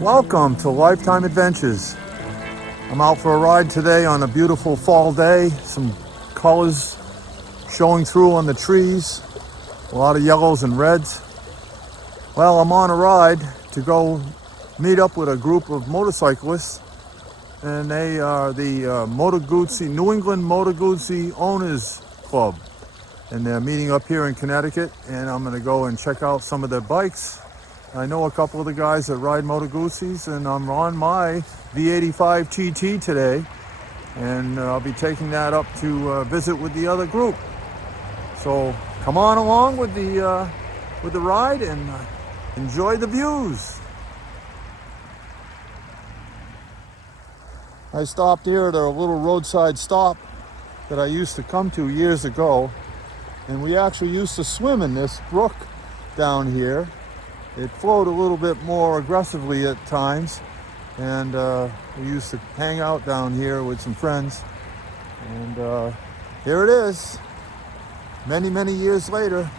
Welcome to Lifetime Adventures. I'm out for a ride today on a beautiful fall day. Some colors showing through on the trees. A lot of yellows and reds. Well, I'm on a ride to go meet up with a group of motorcyclists. And they are the Moto Guzzi, New England Moto Guzzi Owners Club. And they're meeting up here in Connecticut. And I'm going to go and check out some of their bikes. I know a couple of the guys that ride Moto Guzzis, and I'm on my V85TT today, and I'll be taking that up to visit with the other group. So come on along with the ride and enjoy the views. I stopped here at a little roadside stop that I used to come to years ago, and we actually used to swim in this brook down here. It flowed a little bit more aggressively at times, and we used to hang out down here with some friends. And here it is. Many years later,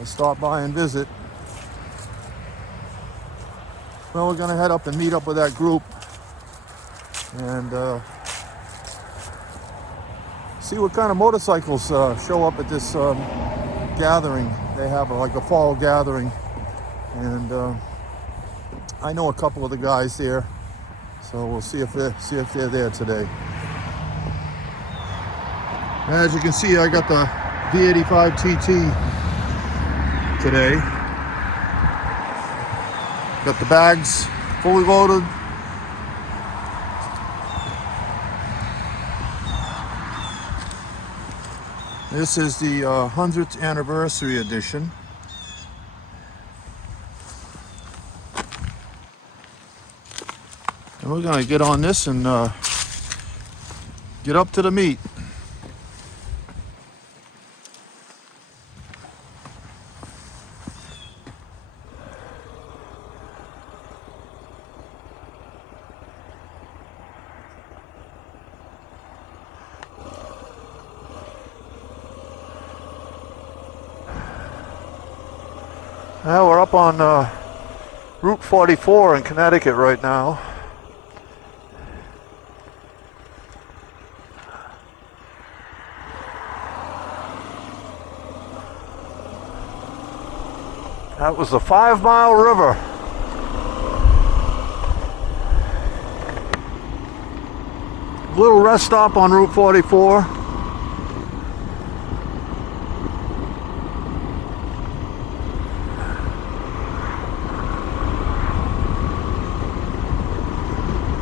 I stopped by and visit. Well, we're gonna head up and meet up with that group and see what kind of motorcycles show up at this gathering. They have like a fall gathering. And I know a couple of the guys there, so we'll see if they're there today. As you can see, I got the V85TT today. Got the bags fully loaded. This is the 100th anniversary edition. And we're going to get on this and get up to the meet. Now we're up on Route 44 in Connecticut right now. That was the 5 Mile River. Little rest stop on Route 44.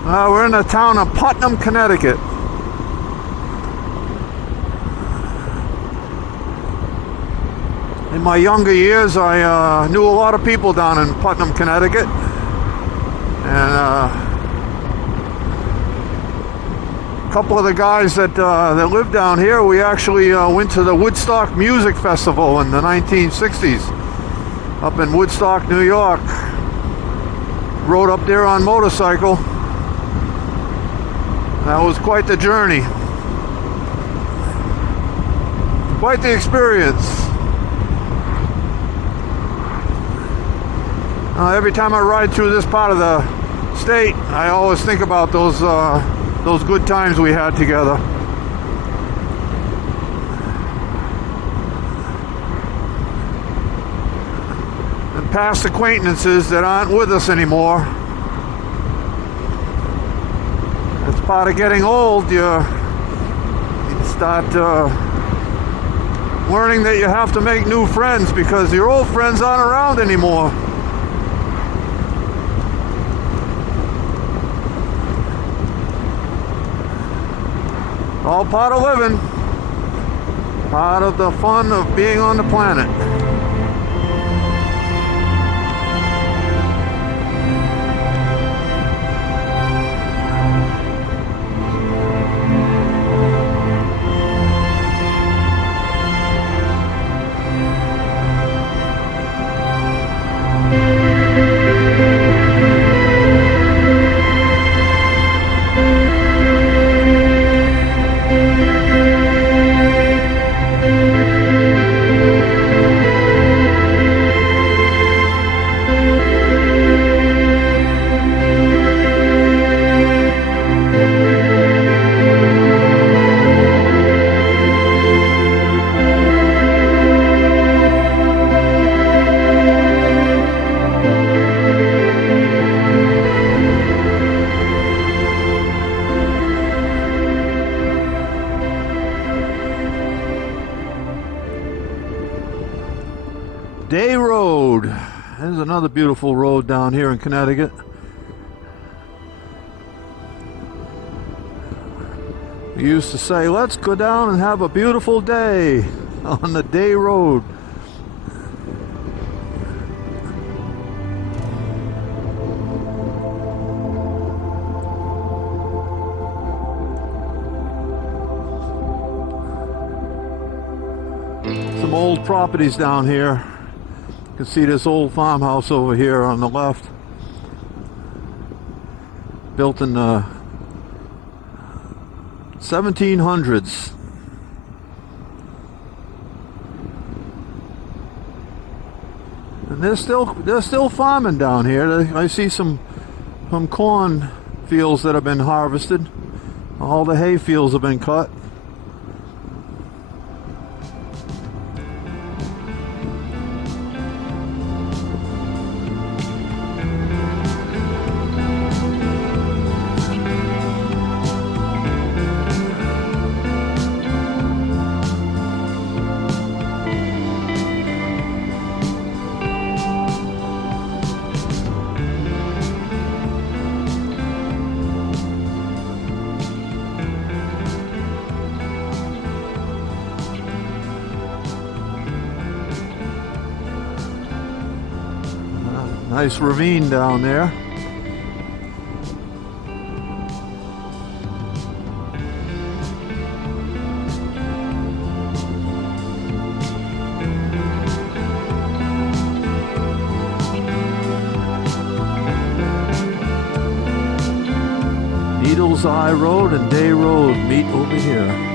We're in the town of Putnam, Connecticut. In my younger years, I knew a lot of people down in Putnam, Connecticut, and a couple of the guys that lived down here, we actually went to the Woodstock Music Festival in the 1960s up in Woodstock, New York. Rode up there on motorcycle. That was quite the journey, quite the experience. Every time I ride through this part of the state, I always think about those good times we had together. And past acquaintances that aren't with us anymore. It's part of getting old. You start learning that you have to make new friends because your old friends aren't around anymore. All part of living, part of the fun of being on the planet. Day Road. There's another beautiful road down here in Connecticut. We used to say, let's go down and have a beautiful day on the Day Road. Some old properties down here. You can see this old farmhouse over here on the left. Built in the 1700s. And they're still farming down here. I see some corn fields that have been harvested. All the hay fields have been cut. Nice ravine down there. Needles Eye Road and Day Road meet over here.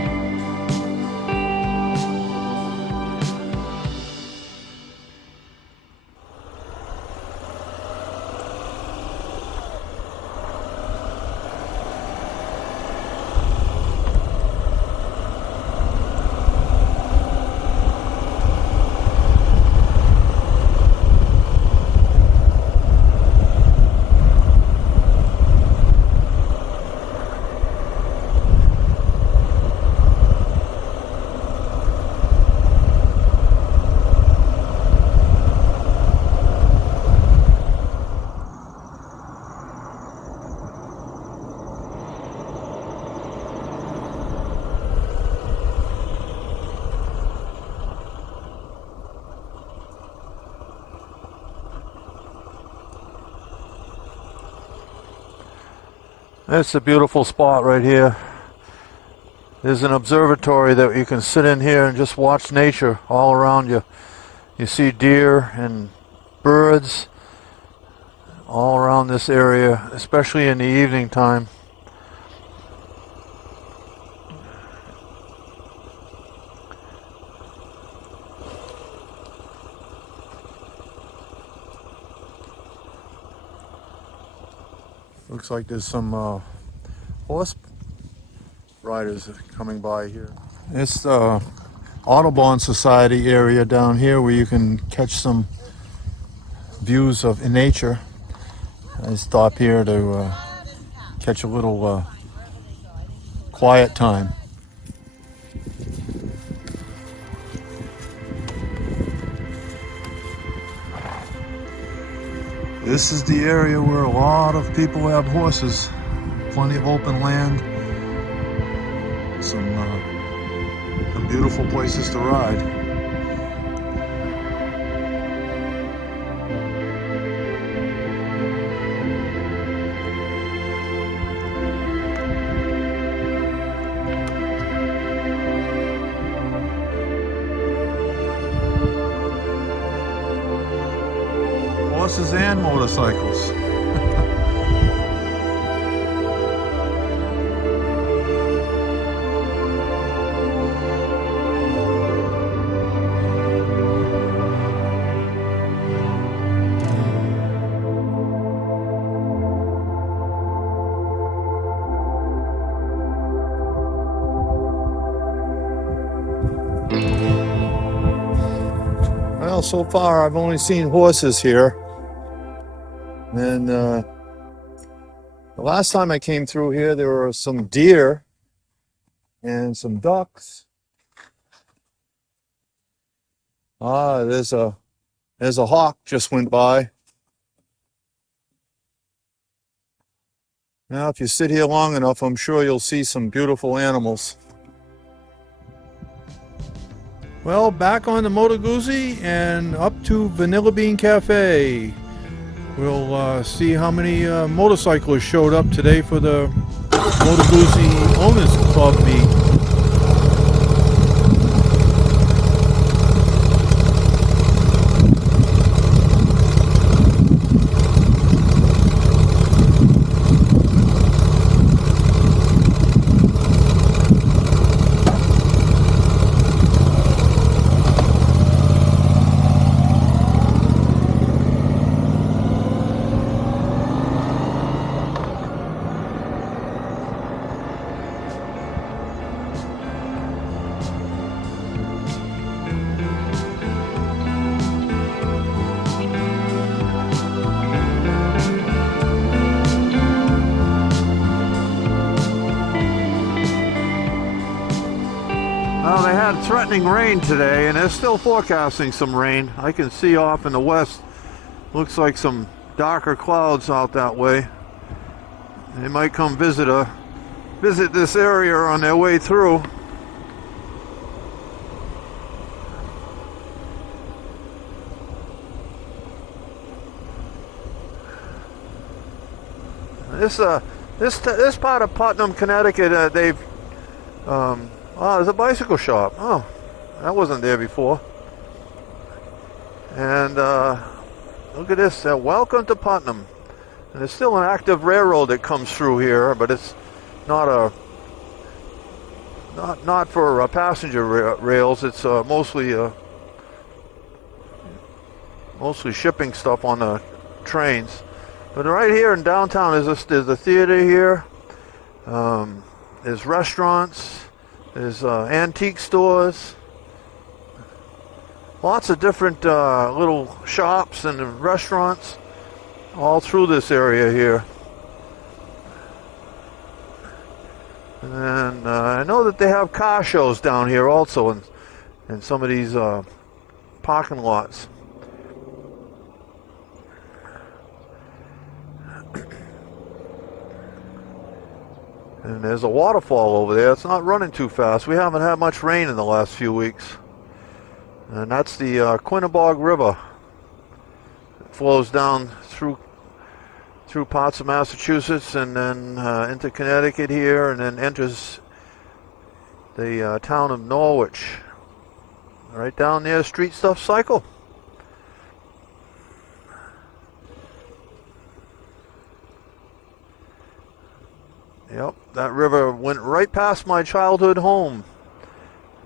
It's a beautiful spot right here. There's an observatory that you can sit in here and just watch nature all around you. You see deer and birds all around this area, especially in the evening time. Looks like there's some horse riders coming by here. It's the Autobon Society area down here where you can catch some views of nature. I stop here to catch a little quiet time. This is the area where a lot of people have horses. Plenty of open land. Some beautiful places to ride. Horses and motorcycles. Well, so far I've only seen horses here. And the last time I came through here, there were some deer and some ducks. There's a There's a hawk just went by. Now, if you sit here long enough, I'm sure you'll see some beautiful animals. Well, back on the Moto Guzzi and up to Vanilla Bean Cafe. We'll see how many motorcyclists showed up today for the Moto Guzzi Owners Club meet. Well, they had threatening rain today, and they're still forecasting some rain. I can see off in the west, looks like some darker clouds out that way. They might come visit this area on their way through. This part of Putnam, Connecticut, they've oh, there's a bicycle shop. Oh, that wasn't there before. And look at this. Welcome to Putnam. And there's still an active railroad that comes through here, but it's not for passenger rails. It's mostly shipping stuff on the trains. But right here in downtown there's a theater here. There's restaurants. There's antique stores, lots of different little shops and restaurants all through this area here. And I know that they have car shows down here also in some of these parking lots. And there's a waterfall over there. It's not running too fast. We haven't had much rain in the last few weeks. And that's the Quinnebog River. It flows down through parts of Massachusetts and then into Connecticut here, and then enters the town of Norwich. Right down near Street Stuff Cycle. Yep, that river went right past my childhood home.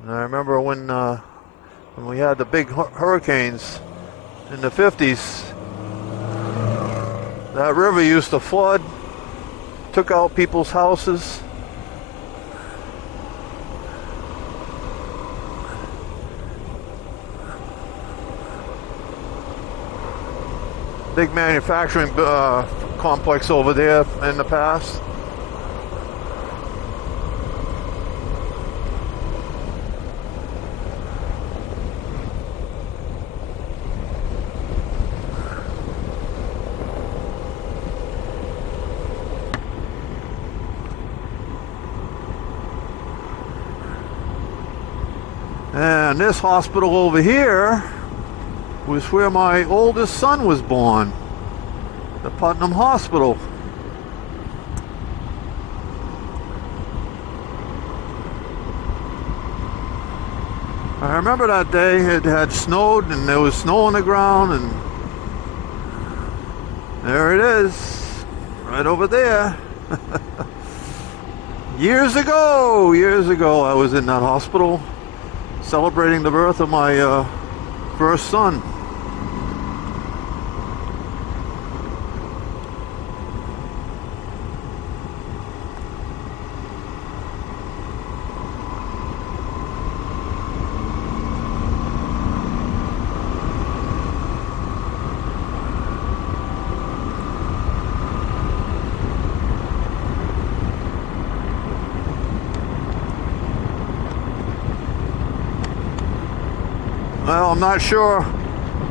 And I remember when we had the big hurricanes in the 50s, that river used to flood, took out people's houses. Big manufacturing complex over there in the past. And this hospital over here was where my oldest son was born, the Putnam Hospital. I remember that day. It had snowed and there was snow on the ground, and there it is, right over there. Years ago I was in that hospital celebrating the birth of my first son. Well, I'm not sure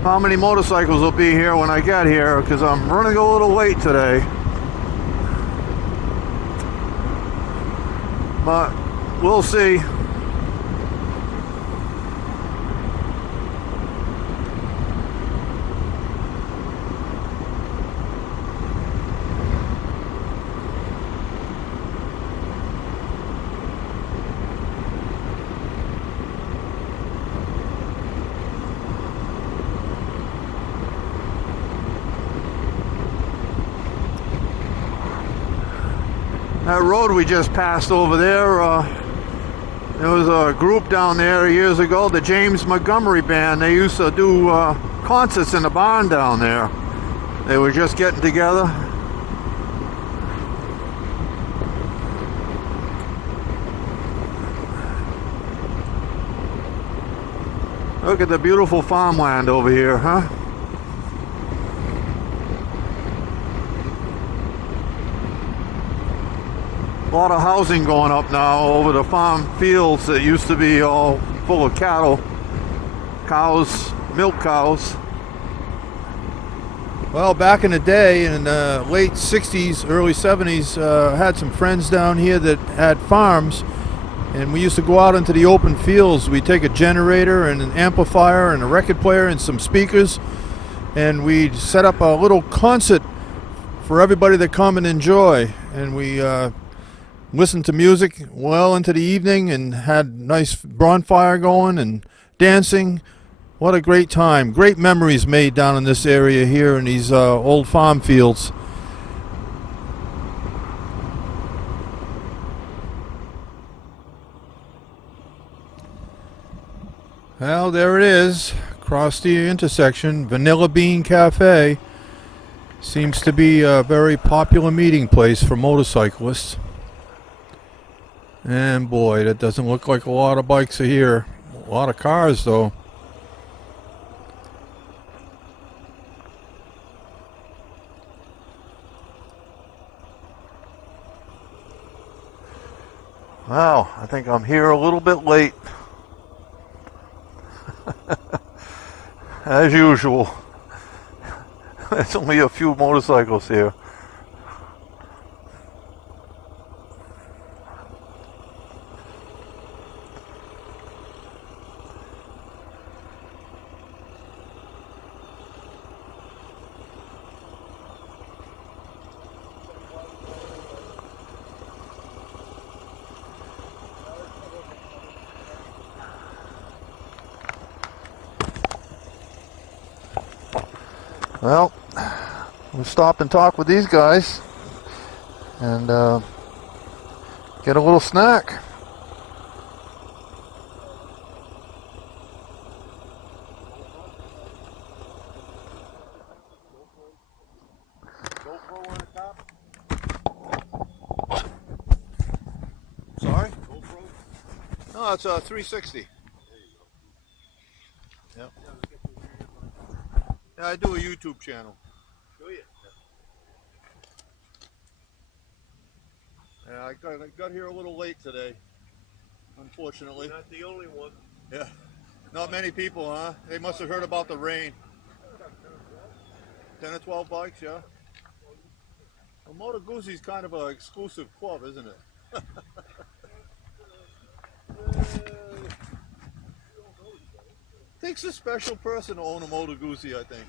how many motorcycles will be here when I get here, because I'm running a little late today. But we'll see. That road we just passed over there, there was a group down there years ago, the James Montgomery Band. They used to do concerts in the barn down there. They were just getting together. Look at the beautiful farmland over here, huh? A lot of housing going up now over the farm fields that used to be all full of cattle, cows, milk cows. Well, back in the day, in the late 60s, early 70s, I had some friends down here that had farms, and we used to go out into the open fields. We'd take a generator and an amplifier and a record player and some speakers, and we'd set up a little concert for everybody to come and enjoy. And we listened to music well into the evening and had nice bonfire going and dancing. What a great time. Great memories made down in this area here in these old farm fields. Well, there it is, across the intersection. Vanilla Bean Cafe seems to be a very popular meeting place for motorcyclists. And boy, that doesn't look like a lot of bikes are here. A lot of cars, though. Wow, I think I'm here a little bit late. As usual. There's only a few motorcycles here. Well, we'll stop and talk with these guys and get a little snack. Sorry? No, it's a 360. Yep. Yeah, I do a YouTube channel. Do you? Yeah, I got here a little late today, unfortunately. You're not the only one. Yeah, not many people, huh? They must have heard about the rain. 10 or 12 bikes, yeah? Well, Moto Guzzi is kind of an exclusive club, isn't it? Takes a special person to own a Moto Guzzi, I think.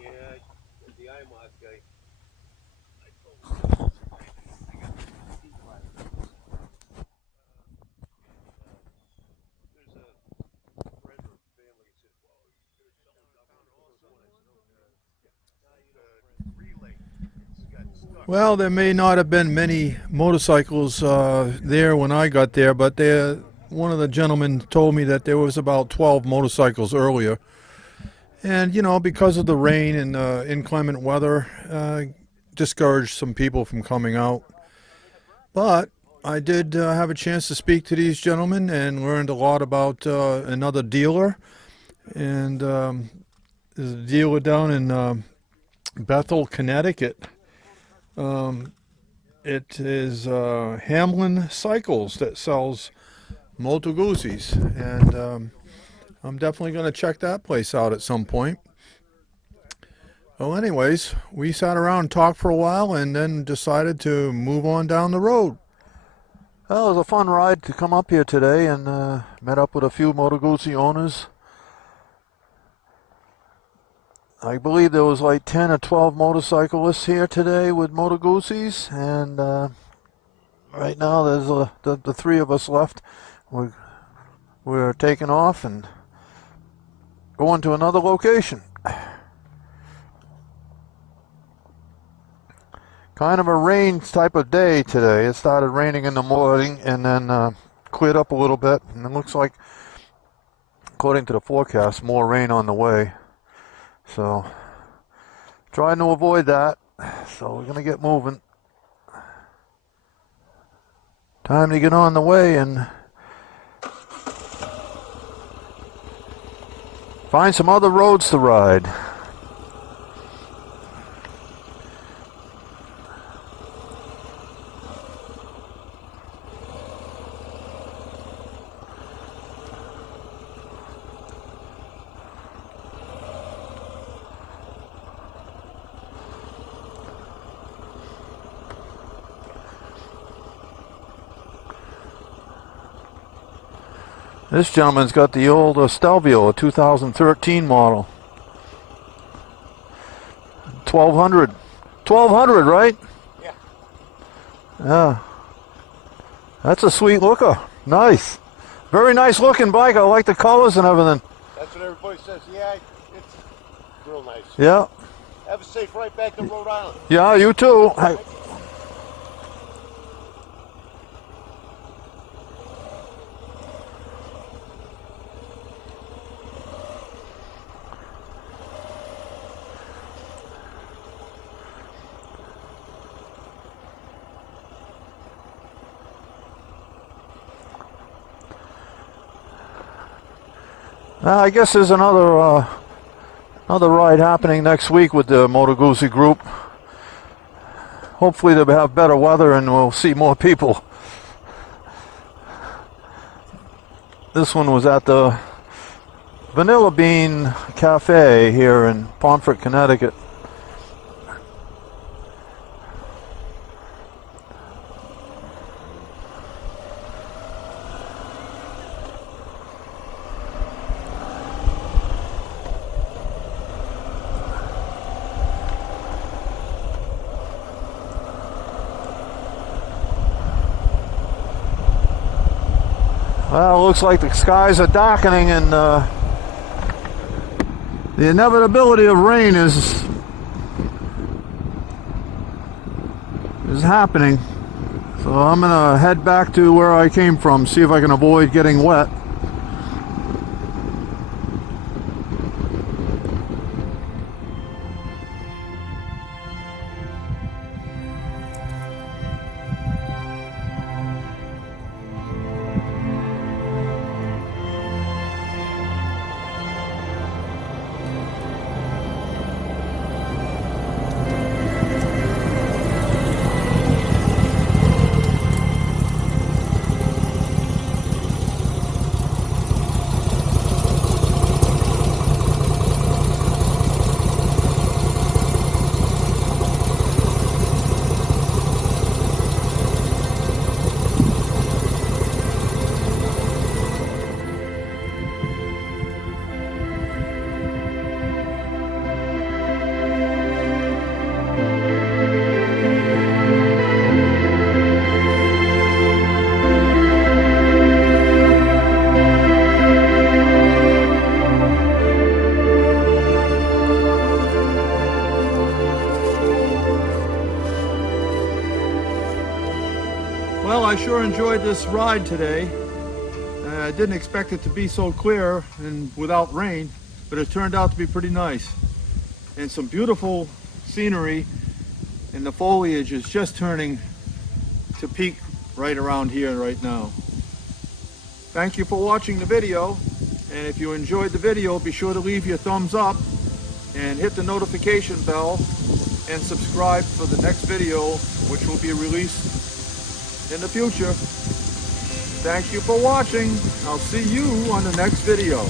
Yeah, the IMOS guy. Well, there may not have been many motorcycles there when I got there, but one of the gentlemen told me that there was about 12 motorcycles earlier. And, you know, because of the rain and inclement weather, discouraged some people from coming out. But I did have a chance to speak to these gentlemen and learned a lot about another dealer. And there's a dealer down in Bethel, Connecticut. It is Hamlin Cycles that sells Moto Guzzi's, and I'm definitely going to check that place out at some point. Well, anyways, we sat around and talked for a while and then decided to move on down the road. Well, it was a fun ride to come up here today, and met up with a few Moto Guzzi owners. I believe there was like 10 or 12 motorcyclists here today with Moto Guzzi's, and right now there's the three of us left. We're taking off and going to another location. Kind of a rain type of day today. It started raining in the morning and then cleared up a little bit, and it looks like, according to the forecast, more rain on the way. So trying to avoid that. So we're going to get moving. Time to get on the way and find some other roads to ride. This gentleman's got the old Stelvio, a 2013 model. 1200. 1200, right? Yeah. Yeah. That's a sweet looker. Nice. Very nice looking bike. I like the colors and everything. That's what everybody says. Yeah, it's real nice. Yeah. Have a safe ride back to Rhode Island. Yeah, you too. I guess there's another ride happening next week with the Moto Guzzi group. Hopefully they'll have better weather and we'll see more people. This one was at the Vanilla Bean Cafe here in Pomfret, Connecticut. Well, it looks like the skies are darkening and the inevitability of rain is happening. So I'm gonna head back to where I came from, see if I can avoid getting wet. Well, I sure enjoyed this ride today. I didn't expect it to be so clear and without rain, but it turned out to be pretty nice. And some beautiful scenery, and the foliage is just turning to peak right around here right now. Thank you for watching the video, and if you enjoyed the video, be sure to leave your thumbs up and hit the notification bell and subscribe for the next video, which will be released in the future. Thank you for watching. I'll see you on the next video.